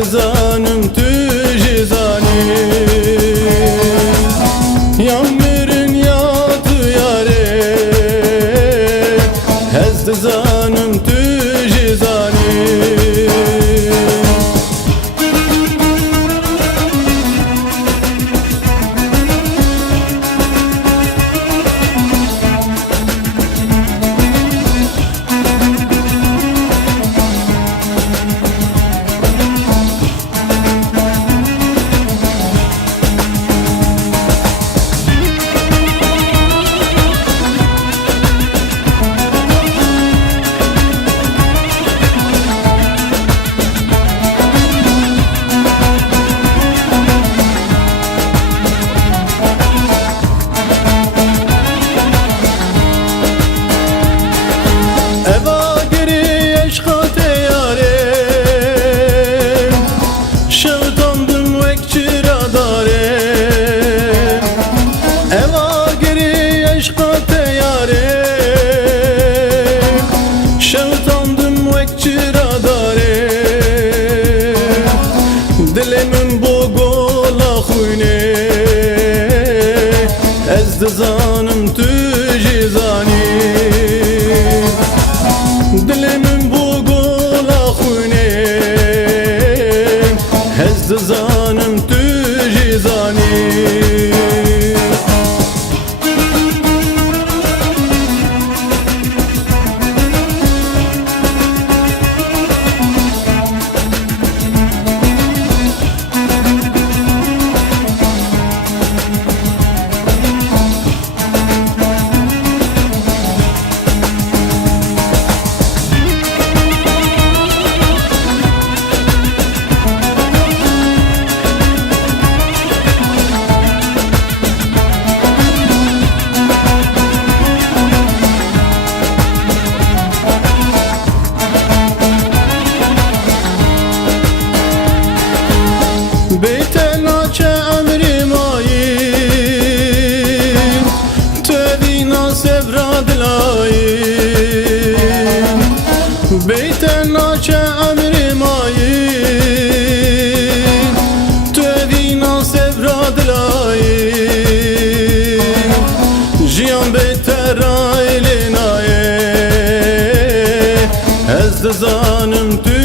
dizanım tu jizani Yağmurun yağdı yare Ez dizanım tu jizani Eva geri eşkate yarem Şevdandım vekçira darem Eva geri eşkate yarem Şevdandım vekçira darem Dilimin bu gola khuyne Ez dizanım tu jizani Dilimin bu gola khune Ez dizanım tu jizani Beyten açe emri mayin Tevina sevra dilayin Beyten açe emri mayin Tevina sevra dilayin Jiyan beytera ilinaye Ez dizanım tu